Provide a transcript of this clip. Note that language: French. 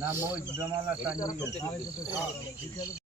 N'a moitié de la salle.